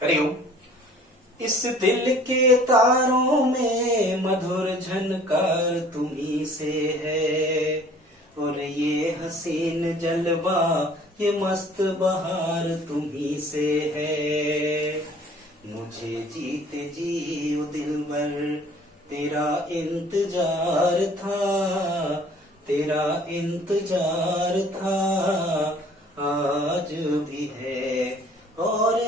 हरिओम। इस दिल के तारों में मधुर झनकार तुम्ही से है, और ये हसीन जलवा ये मस्त बहार तुम्ही से है। मुझे जीते जी ओ दिलबर तेरा इंतजार था, तेरा इंतजार था, आज भी है और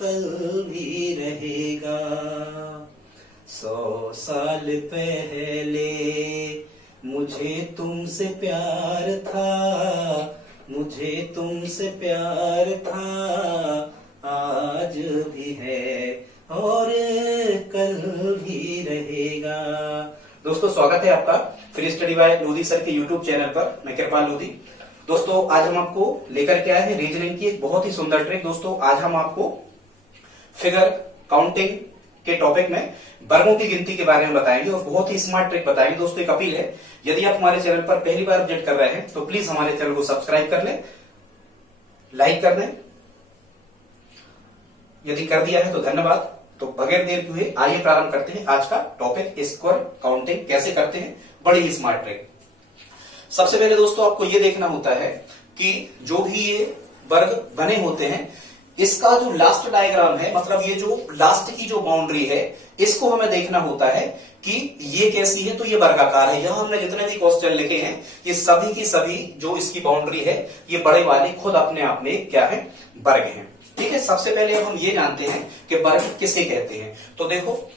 कल भी रहेगा। 100 साल पहले मुझे तुमसे प्यार था, मुझे तुमसे प्यार था, आज भी है और कल भी रहेगा। दोस्तों, स्वागत है आपका free study bye Lodhi sir के यूट्यूब चैनल पर। मैं कृपाल लोधी। दोस्तों, आज हम आपको लेकर के आए हैं रीजनिंग की एक बहुत ही सुंदर ट्रिक। दोस्तों, आज हम आपको फिगर काउंटिंग के टॉपिक में वर्गों की गिनती के बारे में बताएंगे और बहुत ही स्मार्ट ट्रिक बताएंगे। दोस्तों, एक अपील है, यदि आप हमारे चैनल पर पहली बार विजिट कर रहे हैं तो प्लीज हमारे चैनल को सब्सक्राइब कर लें, लाइक कर दें। यदि कर दिया है तो धन्यवाद। तो बगैर देर हुए आइए प्रारंभ करते हैं आज का टॉपिक, स्क्वायर काउंटिंग कैसे करते हैं, बड़ी ही स्मार्ट ट्रिक। सबसे पहले दोस्तों आपको यह देखना होता है कि जो भी ये वर्ग बने होते हैं, इसका जो लास्ट डायग्राम है, मतलब ये जो लास्ट की जो बाउंड्री है, इसको हमें देखना होता है कि ये कैसी है। तो ये वर्गाकार है। यहां हमने जितने भी क्वेश्चन लिखे हैं, ये सभी की सभी जो इसकी बाउंड्री है, ये बड़े वाले खुद अपने आप में क्या है, वर्ग हैं। ठीक है। सबसे पहले अब हम ये जानते हैं कि वर्ग किसे कहते हैं। तो देखो,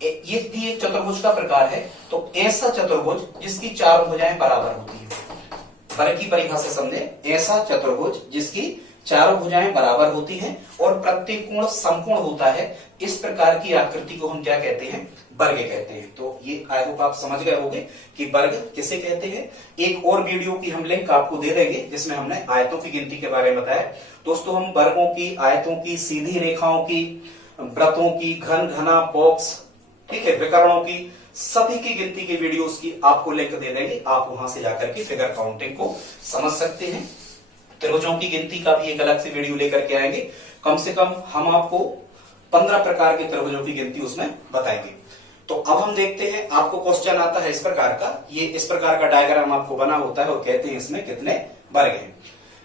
ये भी एक चतुर्भुज का प्रकार है। तो ऐसा चतुर्भुज जिसकी चार भुजाएं बराबर होती है, वर्ग की परिभाषा समझे। ऐसा चतुर्भुज जिसकी चारों भुजाएं बराबर होती हैं और प्रतिकोण समकोण होता है, इस प्रकार की आकृति को हम क्या कहते हैं, वर्ग कहते हैं। तो ये आई होप आप समझ गए होंगे कि वर्ग किसे कहते हैं। एक और वीडियो की हम लिंक आपको दे देंगे जिसमें हमने आयतों की गिनती के बारे में बताया। दोस्तों, हम वर्गों की, आयतों की, सीधी रेखाओं की, वृत्तों की, घन घना बॉक्स, ठीक है, विकर्णों की, सभी की गिनती के वीडियोस की आपको लिंक दे देंगे। आप वहां से जाकर के फिगर काउंटिंग को समझ सकते हैं। त्रिभुजों की गिनती का भी एक अलग से वीडियो लेकर के आएंगे। कम से कम हम आपको 15 प्रकार के त्रिभुजों की गिनती उसमें बताएंगे। तो अब हम देखते हैं, आपको क्वेश्चन आता है इस प्रकार का, ये इस प्रकार का डायग्राम आपको बना होता है और कहते हैं इसमें कितने वर्ग हैं।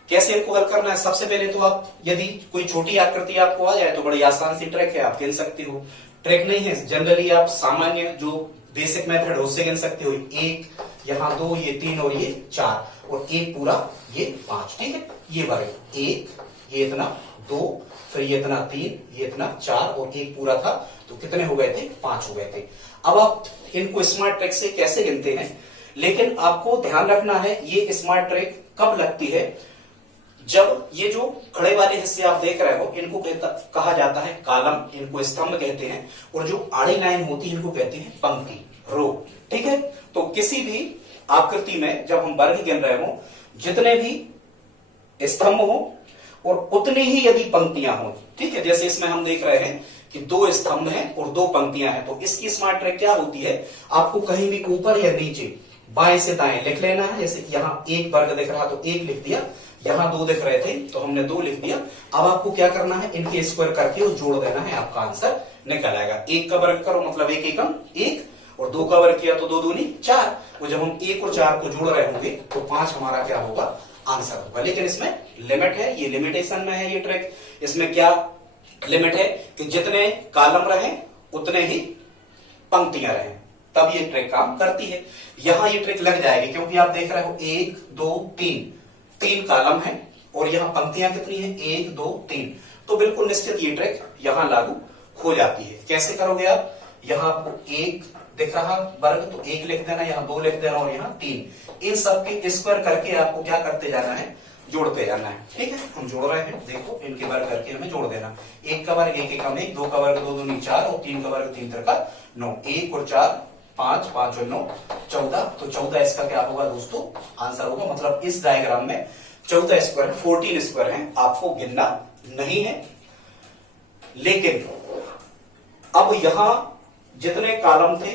कैसे इनको हल करना है? सबसे पहले तो आप, यदि कोई छोटी आकृति आपको आ जाए तो बड़ी आसान सी ट्रिक है, आप गिन सकते हो। ट्रिक नहीं है, जनरली आप सामान्य जो बेसिक मेथड है उससे गिन सकते हो। 1, यहाँ 2, ये 3 और ये 4, और एक पूरा ये 5। ठीक है। ये वर्ग 1, ये इतना 2, फिर ये इतना 3, ये इतना 4 और एक पूरा था, तो कितने हो गए थे, 5 हो गए थे। अब आप इनको स्मार्ट ट्रिक से कैसे गिनते हैं, लेकिन आपको ध्यान रखना है ये स्मार्ट ट्रिक कब लगती है, जब ये जो खड़े वाले हिस्से आप देख रहे हो, इनको कहा जाता है कॉलम, इनको स्तंभ कहते हैं, और जो आड़ी लाइन होती है इनको कहते हैं पंक्ति, रो। ठीक है। तो किसी भी आकृति में जब हम वर्ग गिन रहे हो, जितने भी स्तंभ हो और उतनी ही यदि पंक्तियां हो, ठीक है, जैसे इसमें हम देख रहे हैं कि 2 स्तंभ हैं और 2 पंक्तियां हैं, तो इसकी स्मार्ट ट्रिक क्या होती है, आपको कहीं भी ऊपर या नीचे, बाएं से दाएं लिख लेना है। जैसे यहाँ एक वर्ग दिख रहा तो 1 लिख दिया, यहां 2 दिख रहे थे तो हमने 2 लिख दिया। अब आपको क्या करना है, इनके स्क्वायर करके और जोड़ देना है, आपका आंसर निकल आएगा। 1 का वर्ग करो मतलब 1 एकम 1, और 2 का वर्ग किया तो 2 दूनी 4। और जब हम 1 और 4 को जोड़ रहे होंगे तो 5 हमारा क्या होगा, आंसर होगा। लेकिन इसमें लिमिट है, ये लिमिटेशन में है ये ट्रिक। इसमें क्या लिमिट है कि जितने कॉलम रहे उतने ही पंक्तियां रहे, तब ये ट्रिक काम करती है। यहां ये ट्रिक लग जाएगी क्योंकि आप देख रहे हो 1 2 3 कॉलम है और यहां पंक्तियां कितनी है, 1 2 3। तो बिल्कुल निश्चित ये ट्रिक यहां लागू हो जाती है। कैसे करोगे आप, यहां आपको 1 दिख रहा वर्ग तो 1 लिख देना, यहां 2 लिख देना और यहां 3। इन सब के स्क्वायर करके आपको क्या करते जाना है, जोड़ते जाना है। ठीक है। हम जोड़ रहे हैं, देखो इनके वर्ग करके हमें जोड़ देना। 1 का वर्ग 1 एकम 1, 2 का वर्ग 2 दूनी 4 और 3 का वर्ग 3 त्रिका 9। 1 और 4 5, 5 और 9 14। तो 14 इसका क्या होगा दोस्तों, आंसर होगा। मतलब इस डायग्राम में 14 स्क्वायर 14 स्क्वायर है, आपको गिनना नहीं है। लेकिन अब यहां जितने कॉलम थे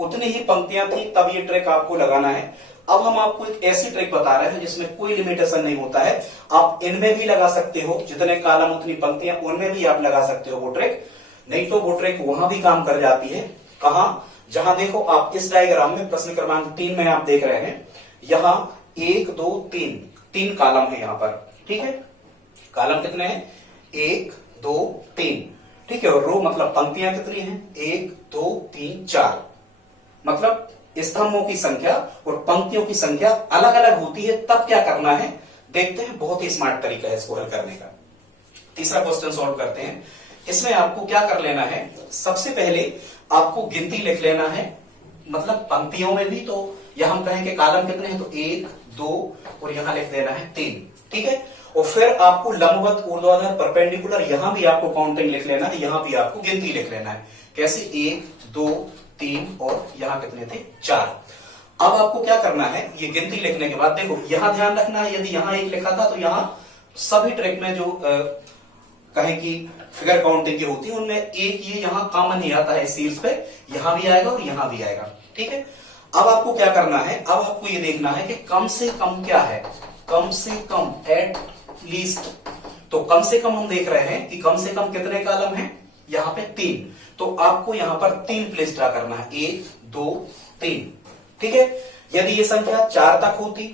उतनी ही पंक्तियां थी, तब ये ट्रिक आपको लगाना है। अब हम आपको एक ऐसी ट्रिक बता रहे हैं जिसमें कोई लिमिटेशन नहीं होता है, आप इनमें भी लगा सकते हो, जितने कॉलम उतनी पंक्तियां, उनमें भी आप लगा सकते हो वो ट्रिक। नहीं तो वो ट्रिक वहां भी काम कर जाती है, कहां, जहां देखो आप इस डायग्राम में प्रश्न क्रमांक 3 में आप देख रहे हैं, यहां 1 2 3 तीन कॉलम है यहां पर, ठीक है। कॉलम कितने हैं? 1 2 3, ठीक है। और रो मतलब पंक्तियां कितनी हैं? 1 2 3 4, मतलब स्तंभों की संख्या और पंक्तियों की संख्या अलग अलग होती है। तब क्या करना है देखते हैं, बहुत ही स्मार्ट तरीका है इसको हल करने का। तीसरा क्वेश्चन सॉल्व करते हैं। इसमें आपको क्या कर लेना है, सबसे पहले आपको गिनती लिख लेना है, मतलब पंक्तियों में भी, तो यहां हम कहें कि कॉलम कितने हैं, तो 1 2 और यहां लिख देना है 3, ठीक है। और फिर आपको लंबवत, ऊर्ध्वाधर, परपेंडिकुलर, यहां भी आपको काउंटिंग लिख लेना है, यहां भी आपको गिनती लिख लेना है। कैसे? 1 2 3 और यहां कितने थे? 4। अब आपको क्या करना है, ये गिनती लिखने के बाद देखो यहां ध्यान रखना है, यदि यहां 1 लिखा था तो यहां सभी ट्रिक में जो कहें कि फिगर काउंटिंग की होती है उनमें एक ये यहां कॉमन ही आता है, शीर्ष पे यहां भी आएगा और यहां भी आएगा, ठीक है। अब आपको क्या करना है, अब आपको ये देखना है कि कम से कम क्या है, कम से कम, एट लीस्ट। तो कम से कम हम देख रहे हैं कि कम से कम कितने कॉलम हैं, यहां पे 3, तो आपको यहां पर 3 प्लेस ड्रा करना है, 1 2 3, ठीक है। यदि ये संख्या 4 तक होती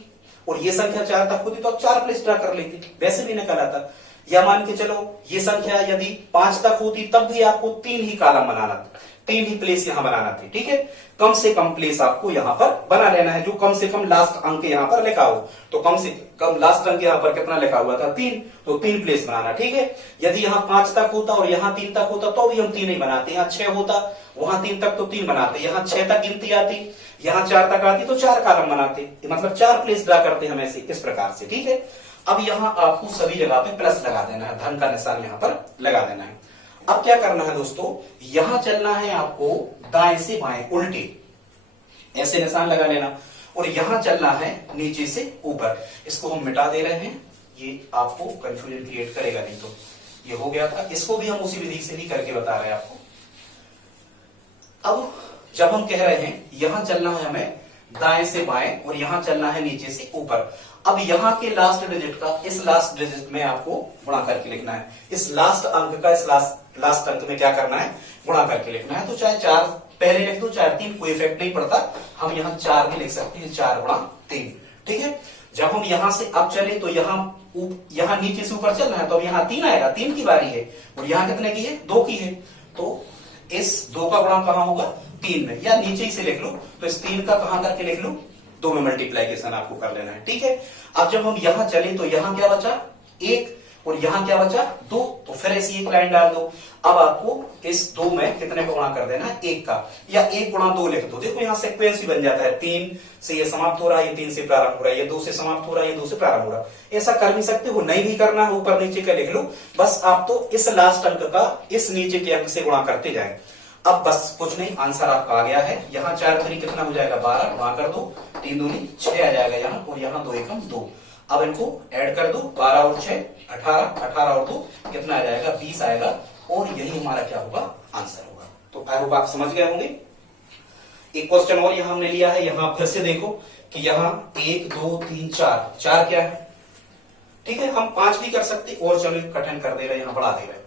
और ये संख्या 4 तक होती तो आप 4 प्लेस ड्रा कर लेती, वैसे भी निकल आता। या मान के चलो ये संख्या यदि 5 तक होती तब भी आपको 3 ही कॉलम बनाना था, 3 ही प्लेस यहां बनाना थी, ठीक है। कम से कम प्लेस आपको यहां पर बना लेना है, जो कम से कम लास्ट अंक यहां पर लिखा हो। तो कम से कम लास्ट अंक यहां पर कितना लिखा हुआ था? 3, तो 3 प्लेस बनाना, ठीक है। यदि यहां 5 तक होता और यहां 3 तक होता तो भी हम 3 ही बनाते, यहां 6 होता, वहां 3 तक तो 3 बनाते, यहां 6 तक गिनती आती, यहां 4 तक आती तो 4 कॉलम बनाते, मतलब 4 प्लेस ड्रा करते हम ऐसे, इस प्रकार से, ठीक है। अब यहां आपको सभी जगह पे प्लस लगा देना है, धन का निशान यहां पर लगा देना है। अब क्या करना है दोस्तों, यहां चलना है आपको दाएं से बाएं, उल्टी, ऐसे निशान लगा लेना, और यहां चलना है नीचे से ऊपर। इसको हम मिटा दे रहे हैं, ये आपको कंफ्यूजन क्रिएट करेगा नहीं, तो ये हो गया था। इसको भी हम उसी विधि से ही करके बता रहे हैं आपको। अब जब हम कह रहे हैं यहां चलना है हमें दाएं से बाएं और यहां चलना है नीचे से ऊपर, अब यहां के लास्ट डिजिट का इस लास्ट डिजिट में आपको गुणा करके लिखना है, इस लास्ट अंक का इस लास्ट अंक में क्या करना है, गुणा करके लिखना है। तो चाहे 4 पहले लिख दो, चाहे 3, कोई इफेक्ट नहीं पड़ता, हम यहां 4 भी लिख सकते हैं, 4 गुणा 3, ठीक है। जब हम यहां से अब चले तो यहां नीचे से ऊपर चलना है, तो अब यहां 3 आएगा, 3 की बारी है, और यहां कितने की है? 2 की है, तो इस 2 का गुणा कहां होगा? 3 में, या नीचे ही से लिख लो, तो इस 3 का कहां करके लिख लो? 2 में मल्टीप्लाइकेशन आपको कर लेना है, ठीक है। अब जब हम यहां चले तो यहां क्या बचा? 1, और यहां क्या बचा? 2, तो फिर ऐसी एक लाइन डाल दो। अब आपको इस 2 में कितने को गुणा कर देना है? 1 का, या 1 गुणा 2 लिख दो। देखो यहां सीक्वेंस भी बन जाता है, 3 से ये समाप्त हो रहा है, ये 3 से प्रारंभ हो रहा है, ये 2 से समाप्त हो रहा है, ये 2 से प्रारंभ हो रहा है। ऐसा कर भी सकते हो, नहीं भी करना है, ऊपर नीचे का लिख लो, बस आप तो इस लास्ट अंक का इस नीचे के अंक से गुणा करते जाए। अब बस कुछ नहीं, आंसर आपका आ गया है। यहाँ 4 3 कितना हो जाएगा? 12, गुणा कर दो, 3 दूनी 6 आ जाएगा यहाँ, और यहाँ 2 एकम 2। अब इनको ऐड कर दो, 12 और 6 18, 18 और 2 कितना आ जाएगा? 20 आएगा, और यही हमारा क्या होगा? आंसर होगा। तो आई होप आप समझ गए होंगे। एक क्वेश्चन और यहां हमने लिया है, यहां फिर से देखो कि यहां 1 2 3 4, 4 क्या है? ठीक है, हम 5 भी कर सकते, और चलो कठिन कर दे रहे, यहां बढ़ा दे रहे।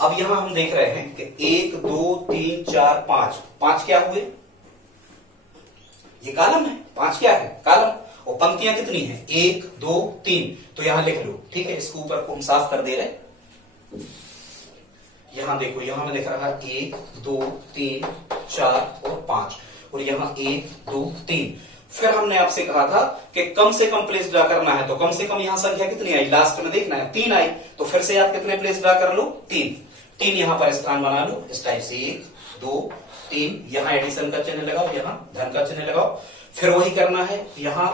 अब यहां हम देख रहे हैं कि 1 2 3 4 5, 5 क्या हुए? ये कॉलम है, 5 क्या है? कॉलम। और पंक्तियां कितनी है? 1 2 3, तो यहां लिख लो, ठीक है। इसको ऊपर को हम साफ कर दे रहे। यहां देखो, यहां में लिख रहा है 1 2 3 4 और 5, और यहां 1 2 3। फिर हमने आपसे कहा था कि कम से कम प्लेस ड्रा करना है, तो कम से कम यहां संख्या कितनी आई? लास्ट में देखना है, 3 आई, तो फिर से आप कितने प्लेस ड्रा कर लो? 3 यहां पर स्थान बना लो, इस टाइप से 1 2 3, यहां एडिशन का चिन्ह लगाओ, यहां धन का चिन्ह लगाओ। फिर वही करना है, यहां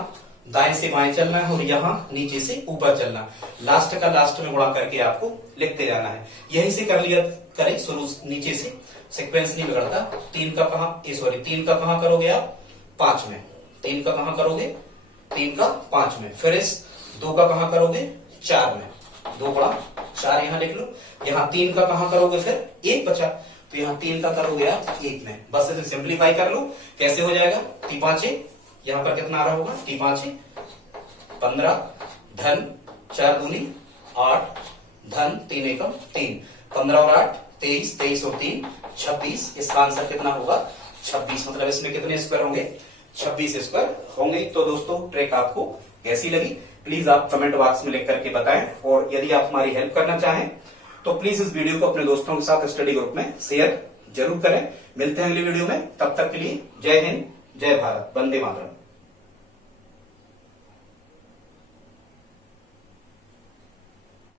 दाएं से बाएं चलना है, और यहां नीचे से ऊपर चलना, लास्ट का लास्ट में गुणा करके आपको लिखते जाना है। यही से कर लिया करें, शुरू नीचे से, सीक्वेंस नहीं बिगड़ता। 3 का कहां करोगे आप? 5 में। 3 का कहां करोगे? 3 का 5 में। फिर इस 2 का कहां करोगे? 4 में। 2 गुणा 4 यहां लिख लो, यहां 3 का कहां करोगे फिर, 1 बचा, तो यहां 3 का करोगे आप 1 में, बस इसे सिंप्लीफाई कर लो, कैसे हो जाएगा, 3×5, यहां पर कितना आ रहा होगा, 3×5 15, धन 4 दूनी 8, धन 3 एकम 3, 15 और 8 23, 23 और 3 26, इसका आंसर कितना होगा 26, मतलब इसमें कितने स्क्वायर होंगे, 26 स्क्वायर होंगे। तो दोस्तों ट्रिक आपको कैसी लगी प्लीज आप कमेंट बॉक्स में लिख करके बताएं, और यदि आप हमारी हेल्प करना चाहें तो प्लीज इस वीडियो को अपने दोस्तों के साथ स्टडी ग्रुप में शेयर जरूर करें। मिलते हैं अगली वीडियो में, तब तक के लिए जय हिंद, जय भारत, वंदे मातरम।